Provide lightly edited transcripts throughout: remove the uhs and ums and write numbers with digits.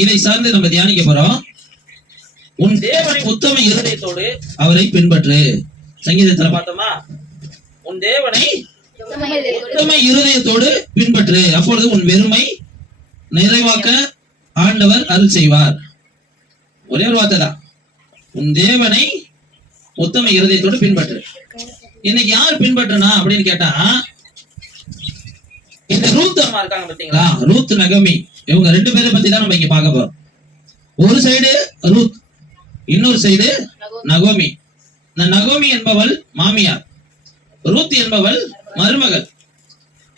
இதை சார்ந்து நம்ம தியானிக்க போறோம். உன் தேவனை உத்தம இருதயத்தோடு அவரை பின்பற்று. சங்கீதத்துல பார்த்தோமா, உன் தேவனை உத்தம இருதயத்தோடு பின்பற்று, அப்பொழுது உன் வெறுமை நிறைவாக்க ஆண்டவர் அருள் செய்வார். ஒரே ஒரு வார்த்தை தான், உன் தேவனை உத்தம இருதயத்தோடு பின்பற்று. இன்னைக்கு யார் பின்பற்றுனா அப்படின்னு கேட்டா, இந்த ரூத் அம்மா இருக்காங்க பாத்தீங்களா, ரூத் நகோமி, இவங்க ரெண்டு பேரை பத்தி தான் நம்ம இங்க பார்க்க போறோம். ஒரு சைடு ரூத், இன்னொரு சைடு நகோமி. இந்த நகோமி என்பவள் மாமியார், ரூத் என்பவள் மருமகள்.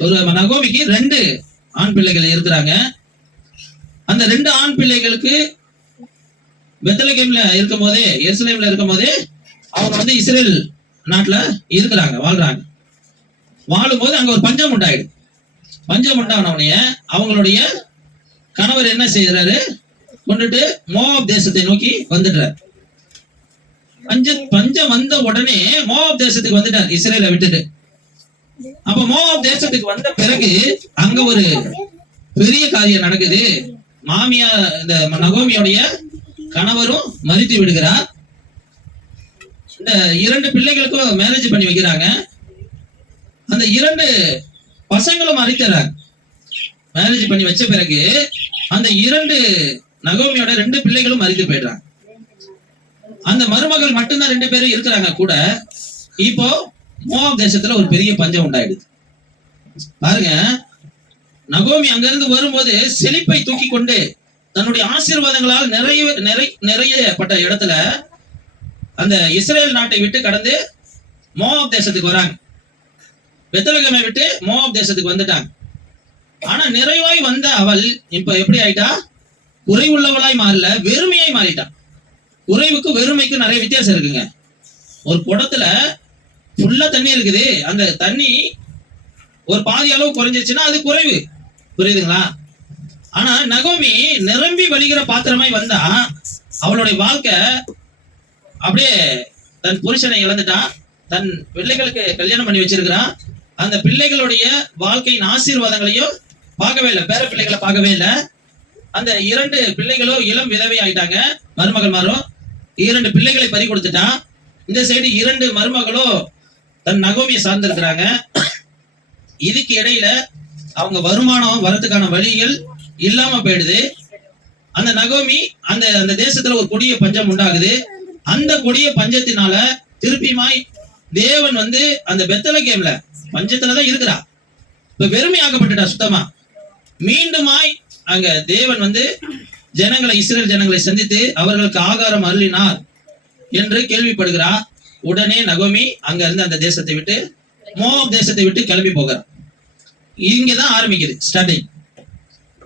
ஒரு நகோமிக்கு 2 ஆண் பிள்ளைகள் இருக்கிறாங்க. அந்த 2 ஆண் பிள்ளைகளுக்கு பெத்லகேம்ல இருக்கும் போதே, எருசலேம்ல இருக்கும் போதே அவங்க வந்து இஸ்ரேல் நாட்டுல இருக்கிறாங்க, வாழ்றாங்க. வாழும்போது அங்க ஒரு பஞ்சம் உண்டாயிடு. பஞ்சம் உண்டானவனைய அவங்களுடைய கணவர் என்ன செய்யறாரு, கொண்டுட்டு மோவாப் தேசத்தை நோக்கி வந்துடுறார். பஞ்சம் வந்த உடனே மோவாப் தேசத்துக்கு வந்துட்டார், இஸ்ரேலை விட்டுட்டு. அப்ப மோவாப் தேசத்துக்கு வந்த பிறகு அங்க ஒரு பெரிய காரியம் நடக்குது. மாமியா இந்த நகோமியோடைய கணவரும் மரித்து விடுகிறார். இந்த 2 பிள்ளைகளுக்கும் மேரேஜ் பண்ணி வைக்கிறாங்க. அந்த 2 பசங்களும் மரிக்கிறார். மேரேஜ் பண்ணி வச்ச பிறகு அந்த 2 நகோமியோட 2 பிள்ளைகளும் மரித்து போயிடுறாங்க. அந்த மருமகள் மட்டும்தான் 2 பேரும் இருக்கிறாங்க கூட. இப்போ மோவாப் தேசத்துல ஒரு பெரிய பஞ்சம் உண்டாயிடுது. பாருங்க, நகோமி அங்கிருந்து வரும்போது செழிப்பை தூக்கி கொண்டு தன்னுடைய ஆசீர்வாதங்களால் நிறையப்பட்ட இடத்துல அந்த இஸ்ரேல் நாட்டை விட்டு கடந்து மோவாப் தேசத்துக்கு வராங்க. பெத்லகேமை விட்டு மோவாப் தேசத்துக்கு வந்துட்டாங்க. ஆனா நிறைவாய் வந்த அவள் இப்ப எப்படி ஆயிட்டா, குறைவுள்ளவளாய் மாறல, வெறுமையாய் மாறிட்டான். குறைவுக்கு வெறுமைக்கு நிறைய வித்தியாசம் இருக்குங்க. ஒரு குடத்துல ஃபுல்லா தண்ணி இருக்குது, அந்த தண்ணி ஒரு பாதி அளவு குறைஞ்சிருச்சுன்னா அது குறைவு, புரியுதுங்களா? ஆனா நகோமி நிரம்பி வழிகிற பாத்திரமாய் வந்தா அவளுடைய வாழ்க்கை அப்படியே, தன் புருஷனை இழந்துட்டான், தன் பிள்ளைகளுக்கு கல்யாணம் பண்ணி வச்சிருக்கிறான். அந்த பிள்ளைகளுடைய வாழ்க்கையின் ஆசீர்வாதங்களையும் பார்க்கவே இல்லை, பேர பிள்ளைகளை பார்க்கவே இல்லை. அந்த 2 பிள்ளைகளும் இளம் விதவை ஆயிட்டாங்க, மருமகள் மாறும். 2 பிள்ளைகளை பறி கொடுத்துட்டான். இந்த சைடு 2 மருமகளும் தன் நகோமியை சார்ந்திருக்கிறாங்க. இதுக்கு இடையில அவங்க வருமானம் வரத்துக்கான வழிகள் இல்லாம போயிடுது. அந்த நகோமி அந்த தேசத்துல ஒரு கொடிய பஞ்சம் உண்டாகுது. அந்த கொடிய பஞ்சத்தினால திருப்பியுமாய் தேவன் வந்து அந்த பெத்லகேம்ல பஞ்சத்துலதான் இருக்கிறா, இப்ப வெறுமையாக்கப்பட்டுட்டா சுத்தமா. மீண்டுமாய் அங்க தேவன் வந்து ஜனங்களை, இஸ்ரேல் ஜனங்களை சந்தித்து அவர்களுக்கு ஆகாரம் அருளினார் என்று கேள்விப்படுகிறா. உடனே நகோமி அங்க இருந்து அந்த தேசத்தை விட்டு, மோவாப் தேசத்தை விட்டு கிளம்பி போகிறார். இங்கதான் ஆரம்பிக்குது ஸ்டார்டிங்.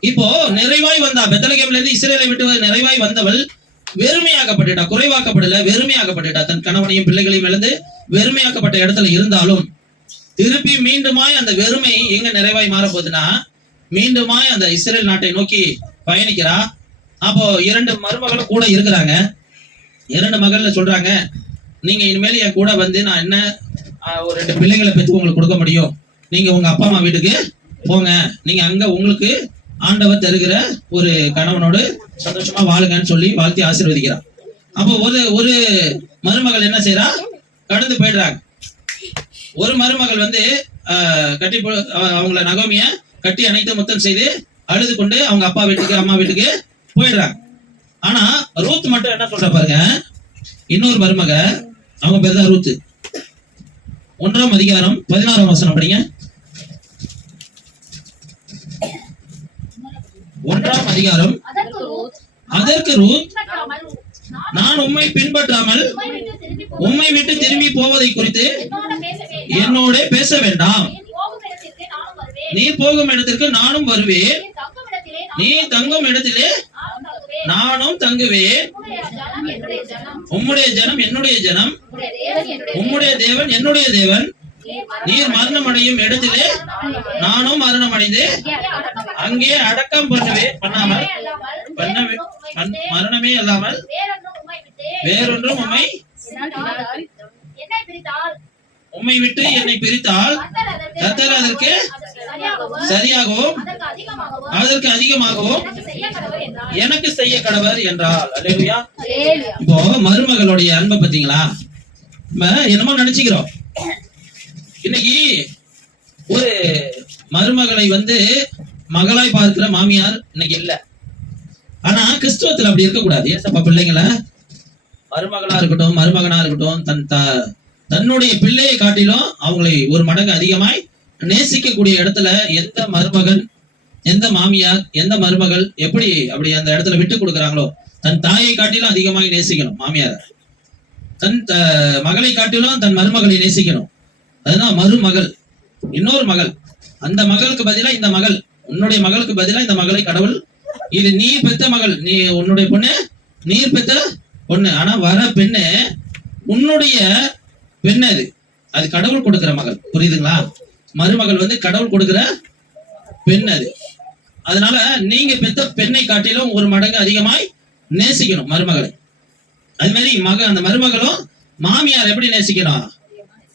இப்போ நிறைவாய் வந்தா, பெத்லகேம்ல இருந்து இஸ்ரேலை விட்டு நிறைவாய் வந்தவள் வெறுமையாக்கப்பட்டுட்டா, குறைவாக்கப்படல, வெறுமையாக்கப்பட்டுட்டா. தன் கணவனையும் பிள்ளைகளையும் இழந்து வெறுமையாக்கப்பட்ட இடத்துல இருந்தாலும் திருப்பி மீண்டுமாய் அந்த வெறுமை எங்க நிறைவாய் மாற போகுதுன்னா, மீண்டுமாய் அந்த இஸ்ரேல் நாட்டை நோக்கி பயணிக்கிறா. அப்போ 2 மருமகளும் கூட இருக்கிறாங்க. 2 மகள்ல சொல்றாங்க, நீங்க இனிமேல் என் கூட வந்து நான் என்ன ஒரு 2 பிள்ளைகளை பெற்று உங்களுக்கு கொடுக்க முடியும், நீங்க உங்க அப்பா அம்மா வீட்டுக்கு போங்க, நீங்க அங்க உங்களுக்கு ஆண்டவர் தருகிற ஒரு கணவனோடு சந்தோஷமா வாழுங்கன்னு சொல்லி வாழ்த்தி ஆசீர்வதிக்கிறார். அப்போ ஒரு மருமகள் என்ன செய்யறா, கடந்து போயிடுறாங்க. ஒரு மருமகள் வந்து கட்டி அவங்கள நகோமிய கட்டி அணைத்து முத்தம் செய்து அழுது கொண்டு அவங்க அப்பா வீட்டுக்கு, அம்மா வீட்டுக்கு போயிடுறாங்க. ஆனா ரூத் மட்டும் என்ன சொல்ற பாருங்க, இன்னொரு மருமக, அவங்க பேர் தான் ரூத். 1ஆம் அதிகாரம் 16ஆம் வசனம் படிங்க. 1ஆம் அதிகாரம். அதற்கு ரூத், நான் உம்மை பின்பற்றாமல் உம்மை விட்டு திரும்பி போவதை குறித்து என்னோட பேச வேண்டாம். நீ போகும் இடத்திற்கு நானும் வருவேன், நீ தங்கும் இடத்திலே நானும் தங்குவேன். உம்முடைய ஜனம் என்னுடைய ஜனம், உம்முடைய தேவன் என்னுடைய தேவன். நீர் மரணம் அடையும் இடத்திலே நானும் மரணம் அடைந்து அங்கே அடக்கம் பண்ணாமல் மரணமே அல்லாமல் வேறொன்றும் உம்மை விட்டு என்னை பிரித்தால் கர்த்தர் அதற்கு சரியாகவும் அதற்கு அதிகமாகவும் எனக்கு செய்ய கடவர் என்றால். அல்லேலூயா. இப்போ மருமகளுடைய அன்பை பாத்தீங்களா? நம்ம என்னமோ நினைச்சுக்கிறோம். இன்னைக்கு ஒரு மருமகளை மகளாய் பார்க்கிற மாமியார் இன்னைக்கு இல்ல. ஆனா கிறிஸ்துவத்துல அப்படி இருக்கக்கூடாது. ஏசப்பா பிள்ளைங்கள மருமகளா இருக்கட்டும் மருமகனா இருக்கட்டும் தன்னுடைய பிள்ளையை காட்டிலும் அவங்களை ஒரு மடங்கு அதிகமாய் நேசிக்கக்கூடிய இடத்துல எந்த மருமகன் எந்த மாமியார் எந்த மருமகள் அப்படி அந்த இடத்துல விட்டு கொடுக்குறாங்களோ தன் தாயை காட்டிலும் அதிகமாய் நேசிக்கணும். மாமியார் தன் மகளை காட்டிலும் தன் மருமகளை நேசிக்கணும். அதுதான் மருமகள். இன்னொரு மகள், அந்த மகளுக்கு பதிலா இந்த மகள், உன்னுடைய மகளுக்கு பதிலா இந்த மகளை கடவுள், இது நீ பெத்த மகள், நீ உன்னுடைய பொண்ணு நீர் பெத்த பொண்ணு, ஆனா வர பெண்ணு உன்னுடைய பெண்ணு, அது கடவுள் கொடுக்கிற மகள். புரியுதுங்களா? மருமகள் கடவுள் கொடுக்கிற பெண் அது. அதனால நீங்க பெத்த பெண்ணை காட்டிலும் ஒரு மடங்கு அதிகமாய் நேசிக்கணும் மருமகளை. அது மாதிரி அந்த மருமகளும் மாமியார் எப்படி நேசிக்கணும்?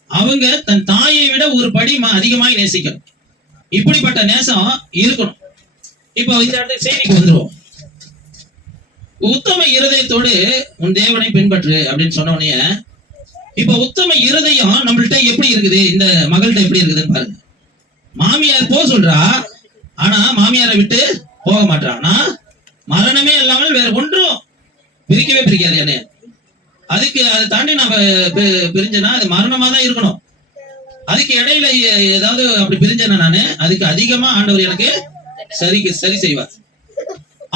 அவங்க தன் தாயை விட ஒரு படி அதிகமாய் நேசிக்கணும். இப்படிப்பட்ட நேசம் இருக்கணும். இப்போ இந்த இடத்துக்கு செய்திக்கு வந்துருவோம். உத்தம இருதயத்தோடு உன் தேவனை பின்பற்று அப்படின்னு சொன்ன உடனே, இப்ப உத்தம இருதயம் நம்மள்ட்ட எப்படி இருக்குது, இந்த மகள்கிட்ட எப்படி இருக்குதுன்னு பாருங்க. மாமியார் போக சொல்றா, ஆனா மாமியாரை விட்டு போக மாட்டான். ஆனா மரணமே இல்லாமல் வேற ஒன்றும் பிரிக்கவே பிரிக்காது என்ன. அதுக்கு அதை தாண்டி நம்ம பிரிஞ்சனா அது மரணமா தான் இருக்கணும். அதுக்கு இடையில ஏதாவது அப்படி பிரிஞ்சனா நானு அதுக்கு அதிகமா ஆண்டவர் எனக்கு சரி செய்வார்.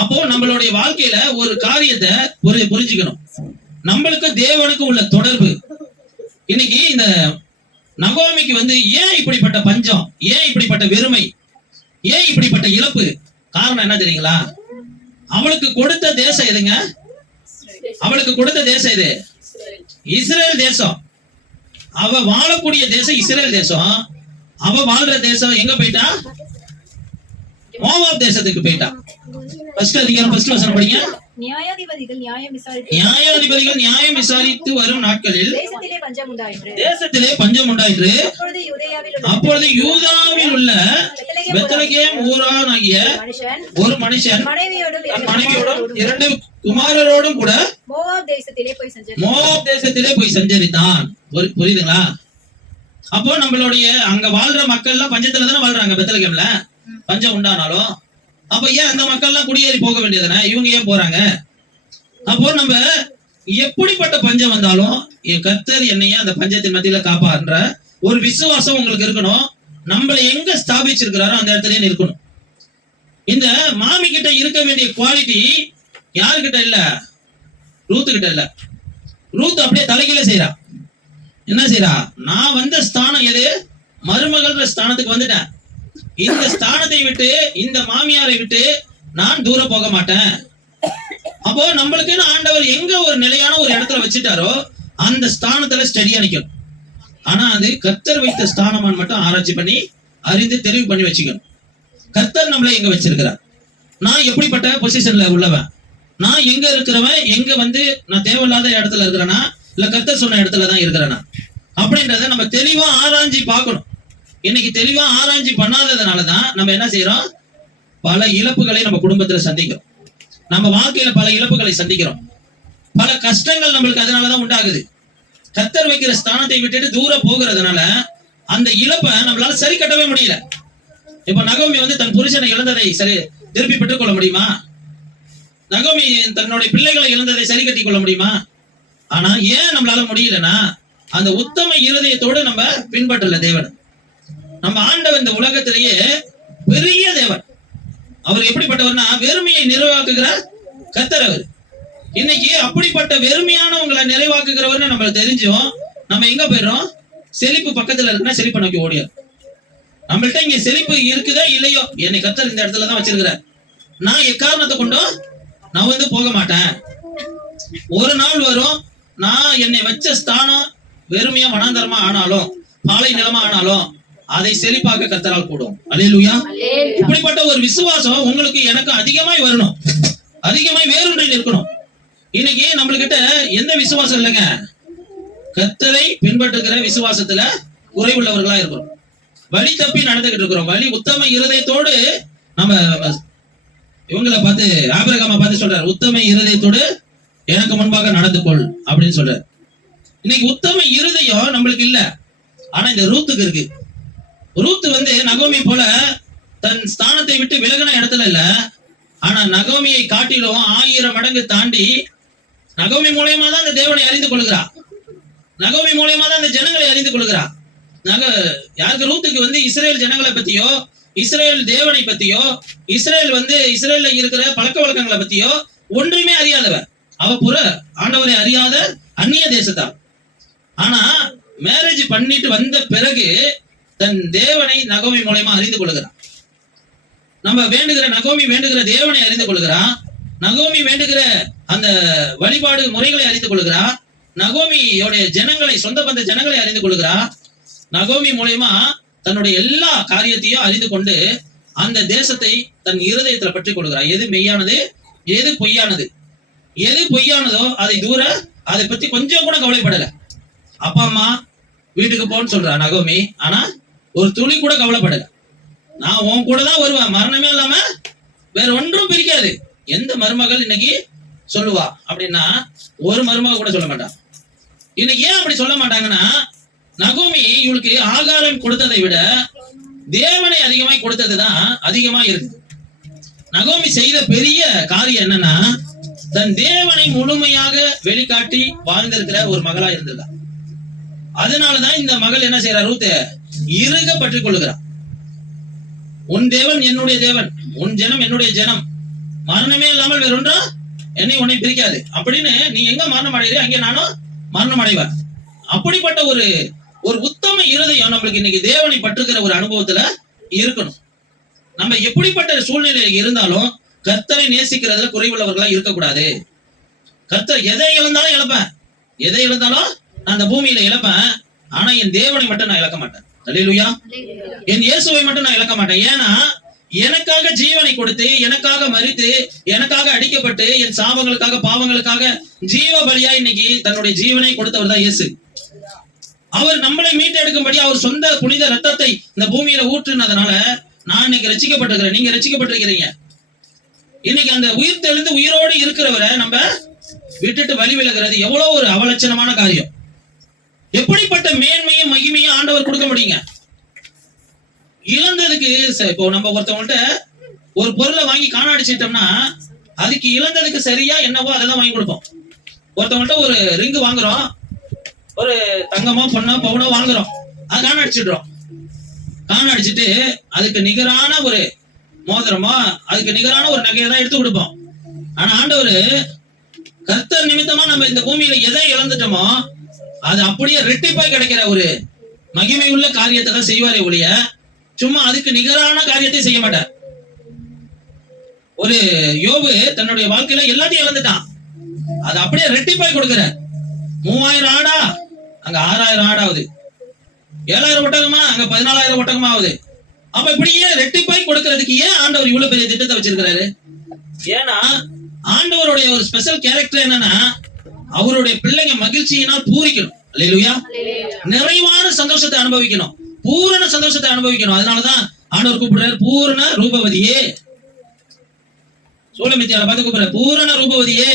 அப்போ நம்மளுடைய வாழ்க்கையில ஒரு காரியத்தை புரிஞ்சுக்கணும். நம்மளுக்கு தேவனுக்கு உள்ள தொடர்பு. இன்னைக்கு இந்த நகோமிக்கு ஏன் இப்படிப்பட்ட பஞ்சம், ஏன் இப்படிப்பட்ட வெறுமை, ஏன் இப்படிப்பட்ட இழப்பு? காரணம் என்ன தெரியுங்களா? அவளுக்கு கொடுத்த தேசம் எதுங்க? அவளுக்கு கொடுத்த தேசம் எது? இஸ்ரேல் தேசம். அவ வாழக்கூடிய தேசம் இஸ்ரேல் தேசம். அவ வாழ்ற தேசம் எங்க போயிட்டா? மோவாப் தேசத்துக்கு போயிட்டா. ஃபர்ஸ்ட் அதிகாரம் ஃபர்ஸ்ட் வசனம் படிங்க. நியாயாதிபதிகள் நியாயம் விசாரித்து வரும் நாட்களில் தேசத்திலே பஞ்சம் உண்டாயிற்று. அப்பொழுது யூதாவில் உள்ள பெத்லகேம் ஊரானாகிய ஒரு மனுஷன் மனைவியோடும் 2 குமாரரோடும் கூட மோவாப் தேசத்திலே போய் சஞ்சரித்தான். புரியுதுங்களா? அப்போ நம்மளுடைய அங்க வாழ்ற மக்கள் எல்லாம் பஞ்சத்துல தானே வாழ்றாங்க. பெத்லகேம்ல பஞ்சம் உண்டானாலும் அப்ப ஏன் அந்த மக்கள் எல்லாம் குடியேறி போக வேண்டியதானே? இவங்க ஏன் போறாங்க? அப்போ நம்ம எப்படிப்பட்ட பஞ்சம் வந்தாலும் என் கர்த்தர் என்னைய அந்த பஞ்சத்தின் மத்தியில காப்பான்ற ஒரு விசுவாசம் உங்களுக்கு இருக்கணும். நம்மளை எங்க ஸ்தாபிச்சிருக்கிறாரோ அந்த இடத்துல இருக்கணும். இந்த மாமி கிட்ட இருக்க வேண்டிய குவாலிட்டி யாருக்கிட்ட இல்ல? ரூத்து கிட்ட இல்ல. ரூத் அப்படியே தலைகீழ செய்யறா. என்ன செய்யறா? நான் வந்த ஸ்தானம் எது? மருமகள் ஸ்தானத்துக்கு வந்துட்டேன். இந்த ஸ்தானத்தை விட்டு இந்த மாமியாரை விட்டு நான் தூர போக மாட்டேன். அப்போ நம்மளுக்கு ஆண்டவர் எங்க ஒரு நிலையான ஒரு இடத்துல வச்சுட்டாரோ அந்த ஸ்தானத்துல ஸ்டடியா நிக்கணும். ஆனா அது கர்த்தர் வைத்த ஸ்தானமான் மட்டும் ஆராய்ச்சி பண்ணி அறிந்து தெரிவு பண்ணி வச்சுக்கணும். கர்த்தர் நம்மளை எங்க வச்சிருக்கிறார், நான் எப்படிப்பட்ட பொசிஷன்ல உள்ளவன், நான் எங்க இருக்கிறவன், எங்க நான் தேவையில்லாத இடத்துல இருக்கிறேனா இல்ல கர்த்தர் சொன்ன இடத்துலதான் இருக்கிறேனா அப்படின்றத நம்ம தெளிவா ஆராய்ச்சி பார்க்கணும். இன்னைக்கு தெளிவா ஆராய்ச்சி பண்ணாததுனாலதான் நம்ம என்ன செய்யறோம்? பல இழப்புகளை நம்ம குடும்பத்துல சந்திக்கிறோம். நம்ம வாழ்க்கையில பல இழப்புகளை சந்திக்கிறோம். பல கஷ்டங்கள் நம்மளுக்கு அதனாலதான் உண்டாகுது. கர்த்தர் வைக்கிற ஸ்தானத்தை விட்டுட்டு தூரம் போகிறதுனால அந்த இழப்பை நம்மளால சரி கட்டவே முடியல. இப்ப நகோமி தன் புருஷனை இழந்ததை சரி திருப்பி பெற்றுக் கொள்ள முடியுமா? நகோமி தன்னுடைய பிள்ளைகளை இழந்ததை சரி கட்டி கொள்ள முடியுமா? ஆனா ஏன் நம்மளால முடியலன்னா அந்த உத்தம இருதயத்தோடு நம்ம பின்பற்றல தேவன். நம்ம ஆண்டவர் இந்த உலகத்திலேயே பெரிய தேவன். அவர் எப்படிப்பட்டவர்னா வெறுமையை நிறைவாக்குகிற கர்த்தர் அவர். இன்னைக்கு அப்படிப்பட்ட வெறுமையானவங்களை நிறைவாக்குகிறவர்னு நம்ம தெரிஞ்சோம். நம்ம எங்க போயிடுறோம்? செழிப்பு பக்கத்துல இருக்குன்னா செழிப்பை நோக்கி ஓடிடும். நம்மள்ட்ட இங்க செழிப்பு இருக்குதா இல்லையோ, என்னை கர்த்தர் இந்த இடத்துலதான் வச்சிருக்கிறார். நான் எக்காரணத்தை கொண்டும் நான் போக மாட்டேன். ஒரு நாள் வரும், நான் என்னை வச்ச ஸ்தானம் வெறுமையா வனாந்தரமா ஆனாலும் பாலை நிலமா ஆனாலும் அதை செழிப்பாக்க கர்த்தரால் கூடும். அல்லேலூயா. இப்படிப்பட்ட ஒரு விசுவாசம் உங்களுக்கு எனக்கு அதிகமாய் வரணும், அதிகமாய் வேறொன்றில் இருக்கணும். இன்னைக்கு நம்மளுக்கிட்ட எந்த விசுவாசம் இல்லைங்க? கர்த்தரை பின்பற்றுகிற விசுவாசத்துல குறைவுள்ளவர்களா இருக்கிறோம். வழி தப்பி நடந்துகிட்டு இருக்கிறோம். வழி உத்தம இருதயத்தோடு நம்ம இவங்களை பார்த்து ஆபிரகாமை பார்த்து சொல்றாரு, உத்தம இருதயத்தோடு எனக்கு முன்பாக நடந்து கொள் அப்படின்னு சொல்றாரு. இன்னைக்கு உத்தம இருதயம் நம்மளுக்கு இல்ல, ஆனா இந்த ரூத்துக்கு இருக்கு. ரூத் வந்து நகோமி போல தன் ஸ்தானத்தை விட்டு விலகின இடத்துல இல்ல, ஆனா நகோமியை காட்டிலும் 1000 மடங்கு தாண்டி நகோமி மூலயமா தான் அந்த தேவனை அறிந்து கொள்கிறா. நகோமி மூலயமா தான் அந்த ஜனங்களை அறிந்து கொள்கிறா. யாருக்கு? ரூத்துக்கு வந்து இஸ்ரேல் ஜனங்களை பத்தியோ, இஸ்ரேல் தேவனை பத்தியோ, இஸ்ரேல் வந்து இஸ்ரேல்ல இருக்கிற பழக்க வழக்கங்களை பத்தியோ ஒன்றுமே அறியாதவர். அவ புற ஆண்டவரை அறியாத அந்நிய தேசத்தார். ஆனா மேரேஜ் பண்ணிட்டு வந்த பிறகு தன் தேவனை நகோமி மூலமா அறிந்து கொள்கிறான். நம்ம வேண்டுகிற நகோமி வேண்டுகிற தேவனை அறிந்து கொள்கிறான். நகோமி வேண்டுகிற அந்த வழிபாடு முறைகளை அறிந்து கொள்கிறா. நகோமியோடைய ஜனங்களை, சொந்த பந்த ஜனங்களை அறிந்து கொள்கிறா. நகோமி மூலமா தன்னுடைய எல்லா காரியத்தையும் அறிந்து கொண்டு அந்த தேசத்தை தன் இருதயத்துல பற்றி கொள்கிறா. எது மெய்யானது, எது பொய்யானது, எது பொய்யானதோ அதை பத்தி கொஞ்சம் கூட கவலைப்படல. அப்பா அம்மா வீட்டுக்கு போன்னு சொல்றா நகோமி, ஆனா ஒரு துளி கூட கவலைப்படல. நான் உன் கூட தான் வருவேன், மரணமே இல்லாம வேற ஒன்றும் பிரிக்காது. எந்த மருமகள் இன்னைக்கு சொல்லுவா அப்படின்னா ஒரு மருமக கூட சொல்ல மாட்டான். இன்னைக்கு ஏன் அப்படி சொல்ல மாட்டாங்கன்னா, நகோமி இவளுக்கு ஆகாரம் கொடுத்ததை விட தேவனை அதிகமாய் கொடுத்ததுதான் அதிகமா இருக்கு. நகோமி செய்த பெரிய காரியம் என்னன்னா, தன் தேவனை முழுமையாக வெளிக்காட்டி வாழ்ந்திருக்கிற ஒரு மகளா இருந்திருக்கா. அதனாலதான் இந்த மகள் என்ன செய்யறா, ரூத் இறுக பற்றி கொள்ளுகிறார். உன் தேவன் என்னுடைய தேவன், உன் ஜனம் என்னுடைய ஜனம், மரணமே இல்லாமல் வேற ஒன்றும் என்னை உன்னை பிரிக்காது அப்படின்னு நீ எங்க மரணம் அடைகிறீ அங்கே நானும் மரணம் அடைவேன். அப்படிப்பட்ட ஒரு உத்தம இருதயம் நம்மளுக்கு இன்னைக்கு தேவனை பற்றுகிற ஒரு அனுபவத்துல இருக்கணும். நம்ம எப்படிப்பட்ட சூழ்நிலையில இருந்தாலும் கர்த்தரை நேசிக்கிறதுல குறைவுள்ளவர்களா இருக்கக்கூடாது. கர்த்தர் எதை இழந்தாலும் இழப்பேன், எதை இழந்தாலும் அந்த பூமியில இழப்பேன், ஆனா என் தேவனை மட்டும் நான் இழக்க மாட்டேன். அல்லேலூயா. என் இயேசுவை மட்டும் நான் இழக்க மாட்டேன். ஏன்னா எனக்காக ஜீவனை கொடுத்து, எனக்காக மரித்து, எனக்காக அடிக்கப்பட்டு, என் சாபங்களுக்காக பாவங்களுக்காக ஜீவ பலியா இன்னைக்கு தன்னுடைய ஜீவனை கொடுத்தவர் தான் இயேசு. அவர் நம்மளை மீட்டெடுக்கும்படி அவர் சொந்த புனித ரத்தத்தை இந்த பூமியில ஊற்றுனதுனால நான் இன்னைக்கு ரட்சிக்கப்பட்டிருக்கிறேன், நீங்க ரட்சிக்கப்பட்டிருக்கிறீங்க. இன்னைக்கு அந்த உயிர் தெளிந்து உயிரோடு இருக்கிறவரை நம்ம விட்டுட்டு வழி விலகிறது எவ்வளவு ஒரு அவலட்சணமான காரியம். எப்படிப்பட்ட மேன்மையும் மகிமையும் ஆண்டவர் கொடுக்க முடியுங்க? இழந்ததுக்கு இப்போ நம்ம ஒருத்தவங்கள்ட்ட ஒரு பொருளை வாங்கி காணாடிச்சிட்டோம்னா அதுக்கு இழந்ததுக்கு சரியா என்னவோ அதை தான் வாங்கி கொடுப்போம். ஒருத்தவங்கள்ட்ட ஒரு ரிங்கு வாங்குறோம், ஒரு தங்கமோ பொண்ணோ பவுனோ வாங்குறோம், அது காணாடிச்சிடுறோம். காணாடிச்சிட்டு அதுக்கு நிகரான ஒரு மோதிரமோ அதுக்கு நிகரான ஒரு நகையை தான் எடுத்து கொடுப்போம். ஆனா ஆண்டவர் கர்த்தர் நிமித்தமா நம்ம இந்த பூமியில எதை இழந்துட்டோமோ அது அப்படியே ரெட்டிப்பாய் கிடைக்கிற ஒரு மகிமை உள்ள காரியத்தை தான் செய்வாரே ஒழிய சும்மா அதுக்கு நிகரான காரியத்தை செய்ய மாட்டார். ஒரு யோபு தன்னுடைய வாழ்க்கையில எல்லாத்தையும் இழந்துட்டான், அது அப்படியே ரெட்டிப்பாய் கொடுக்கிற. 3000 ஆடா அங்க 6000 ஆடாவது, 7000 ஒட்டகமா அங்க 14000 ஒட்டகமா ஆகுது. அப்ப இப்படியே ரெட்டிப்பாய் கொடுக்கறதுக்கு ஏன் ஆண்டவர் இவ்வளவு பெரிய திட்டத்தை வச்சிருக்கிறாரு? ஏன்னா ஆண்டவருடைய ஒரு ஸ்பெஷல் கேரக்டர் என்னன்னா, அவருடைய பிள்ளைங்க மகிழ்ச்சியினால் பூரிக்கணும். அல்லேலூயா. நிறைவான சந்தோஷத்தை அனுபவிக்கணும், பூரண சந்தோஷத்தை அனுபவிக்கணும். அதனாலதான் ஆண்டவர் கூப்பிடுறாரு, பூரண ரூபவதியே. சூலமித்தியால பார்த்து கூப்பிடுறாரு, பூரண ரூபவதியே.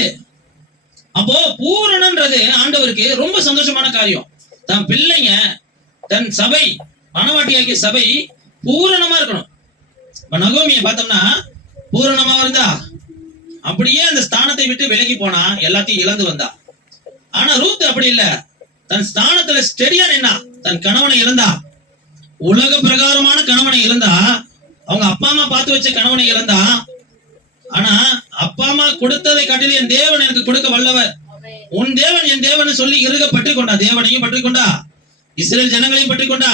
அப்போ பூரணன்றது ஆண்டவருக்கு ரொம்ப சந்தோஷமான காரியம். தன் பிள்ளைங்க, தன் சபை, மனவாட்டியாகிய சபை பூரணமா இருக்கணும். இப்ப நகோமியை பார்த்தோம்னா பூரணமா இருந்தா, அப்படியே அந்த ஸ்தானத்தை விட்டு விலகி போனா எல்லாத்தையும் இழந்து வந்தா. ஆனா ரூத் அப்படி இல்ல, தன் ஸ்தானத்துல ஸ்டெடியா நின்னா. தன் கணவனை இழந்தா, உலக பிரகாரமான கணவனை இழந்தா, அவங்க அப்பா அம்மா பார்த்து வச்ச கணவனை இழந்தா. ஆனா அப்பா அம்மா கொடுத்ததை காட்டிலும் என் தேவன் எனக்கு கொடுக்க வல்லவர், உன் தேவன் என் தேவன் சொல்லி இறுக பற்றி கொண்டா. தேவனையும் பற்றி கொண்டா, இஸ்ரேல் ஜனங்களையும் பற்றி கொண்டா,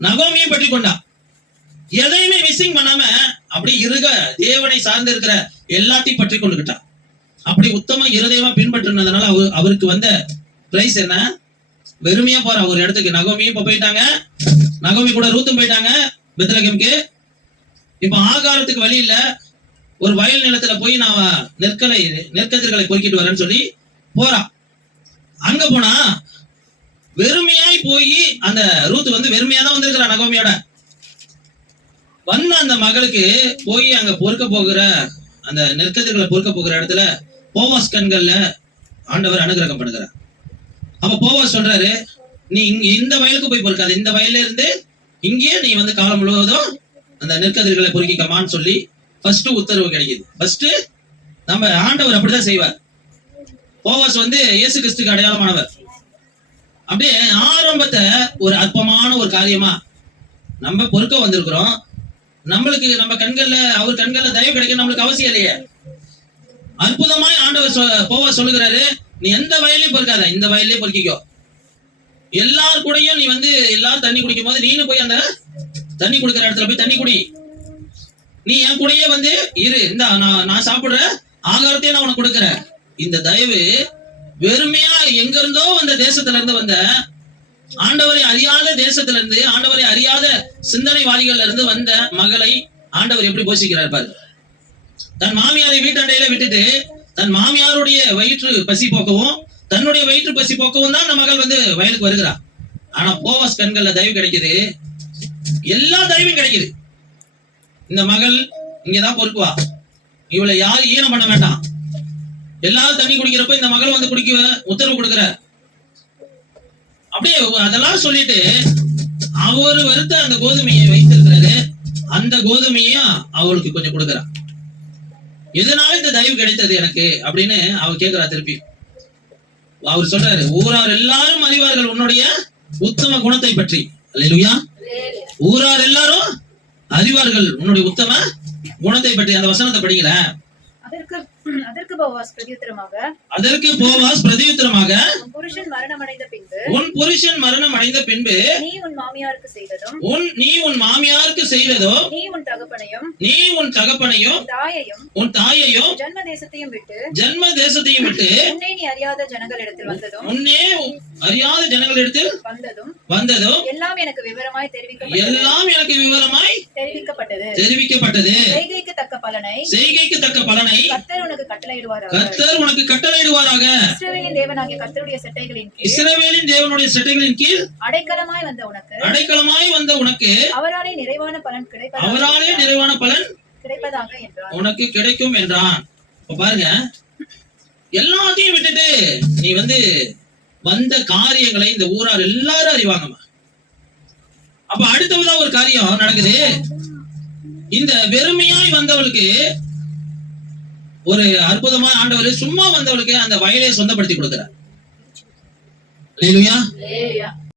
நகோமியும் பற்றி கொண்டா. எதையுமே மிஸ்ஸிங் பண்ணாம அப்படி இறுக தேவனை சார்ந்து இருக்கிற எல்லாத்தையும் பற்றி கொண்டுகிட்டா. அப்படி உத்தம இருதயமா பின்பற்றினதுனால அவருக்கு வந்த பிரைஸ் என்ன? வெறுமையா போற ஒரு இடத்துக்கு. நகோமியும் போயிட்டாங்க, நகோமி கூட ரூத்தும் போயிட்டாங்க பெத்லகேமுக்கு. இப்ப ஆகாரத்துக்கு வழி இல்ல, ஒரு வயல் நிலத்துல போய் நான் நெற்கதிர்களை பொறுக்கிட்டு வரேன்னு சொல்லி போறான். அங்க போனா வெறுமையாய் போய் அந்த ரூத் வந்து வெறுமையா தான் வந்திருக்கிறா. நகோமியோட வந்த அந்த மகளுக்கு போய் அங்க பொறுக்க போகிற அந்த நெற்கதிர்களை பொறுக்க போகிற இடத்துல போவாஸ் கண்கள்ல ஆண்டவர் அனுகிரகம் பண்ணுகிறார். அப்ப போவாஸ் சொல்றாரு, நீ இந்த வயலுக்கு போய் பொறுக்காது, இந்த வயல்ல இருந்து இங்கேயே நீ வந்து காலம் முழுவதும் அந்த நெற்கதிர்களை பொறுக்கிக்கமான்னு சொல்லி ஃபர்ஸ்ட் உத்தரவு கிடைக்குது. ஃபர்ஸ்ட் நம்ம ஆண்டவர் அப்படிதான் செய்வார். போவாஸ் வந்து இயேசு கிறிஸ்துக்கு அடையாளமானவர். அப்படியே ஆரம்பத்தை ஒரு அற்பமான ஒரு காரியமா நம்ம பொறுக்க வந்திருக்கிறோம். நம்மளுக்கு நம்ம கண்கள்ல அவர் கண்கள்ல தயவு கிடைக்க நம்மளுக்கு அவசியம் இல்லையே. அற்புதமாய் ஆண்டவர் போவாஸ் சொல்லுகிறாரு, நீ எந்த வயலையும் பொறுக்காத, இந்த வயல்லே பொறுக்கிக்கோ. எல்லார் கூடயும் நீ வந்து எல்லாரும் தண்ணி குடிக்கும் போது நீனு போய் அந்த தண்ணி குடுக்கிற இடத்துல போய் தண்ணி குடி. நீ என் கூடயே வந்து இரு, இந்த நான் சாப்பிடுற ஆகாரத்தையும் நான் உனக்கு கொடுக்குறேன். இந்த தயவு வெறுமையா எங்க இருந்தோ வந்த தேசத்துல இருந்து வந்த ஆண்டவரை அறியாத தேசத்துல இருந்து ஆண்டவரை அறியாத சிந்தனைவாதிகள்ல இருந்து வந்த மகளை ஆண்டவர் எப்படி போஷிக்கிறார் பாரு. தன் மாமியாரை வீட்டாண்டையில விட்டுட்டு தன் மாமியாருடைய வயிற்று பசி போக்கவும் தன்னுடைய வயிற்று பசி போக்கவும் தான் அந்த மகள் வந்து வயலுக்கு வருகிறார். ஆனா போவாஸ் கண்கள்ல தயவு கிடைக்குது, எல்லா தயவும் கிடைக்குது. இந்த மகள் இங்கதான் பொறுக்குவா, இவளை யாரும் ஈனம் பண்ண வேண்டாம். எல்லாரும் தண்ணி குடிக்கிறப்ப இந்த மகள் வந்து குடிக்க உத்தரவு கொடுக்கிற. அப்படியே அதெல்லாம் சொல்லிட்டு அவரு வறுத்த அந்த கோதுமையை வைத்திருக்கிறாரு, அந்த கோதுமையும் அவளுக்கு கொஞ்சம் கொடுக்குறா. எதனால இந்த தயவு கிடைத்தது எனக்கு அப்படின்னு அவ கேட்கிறா. திருப்பி அவர் சொல்றாரு, ஊரார் எல்லாரும் அறிவார்கள் உன்னுடைய உத்தம குணத்தை பற்றி. அல்லேலூயா. ஊரார் எல்லாரும் அறிவார்கள் உன்னுடைய உத்தம குணத்தை பற்றி. அந்த வசனத்தை படிக்கல. அதற்கு போவாஸ் பிரதியுத்தரமாக, உன் புருஷன் மரணம் அடைந்த பின்பு நீ உன் மாமியாருக்கு செய்ததும் நீ உன் தகப்பனையும் உன் தாயையும் ஜன்ம தேசத்தையும் விட்டு உன்னை நீ அறியாத ஜனங்களிடத்தில் வந்ததும் எல்லாம் எனக்கு விவரமாய் தெரிவிக்கப்பட்டது. செய்கைக்கு தக்க பலனை கர்த்தர் உனக்கு கட்டளையிடுவாராக. இஸ்ரவேலின் தேவனாகிய கர்த்தருடைய சட்டைகளின் கீழ் அடைக்கலமாய் வந்த உனக்கு அவராலே நிறைவான பலன் கிடைப்பதாக என்றான். உனக்கு கிடைக்கும் என்றான். இப்ப பாருங்க, எல்லாத்தையும் விட்டுட்டு நீ வந்து வந்த காரியங்களை இந்த ஊரார் எல்லாரும் அறிவாங்கம்மா. அப்ப அடுத்ததான் ஒரு காரியம் நடக்குது. இந்த வெறுமையாய் வந்தவளுக்கு ஒரு அற்புதமான ஆண்டவர் சும்மா வந்தவளுக்கு அந்த வயலை சொந்தப்படுத்தி கொடுக்கிறார். அல்லேலூயா.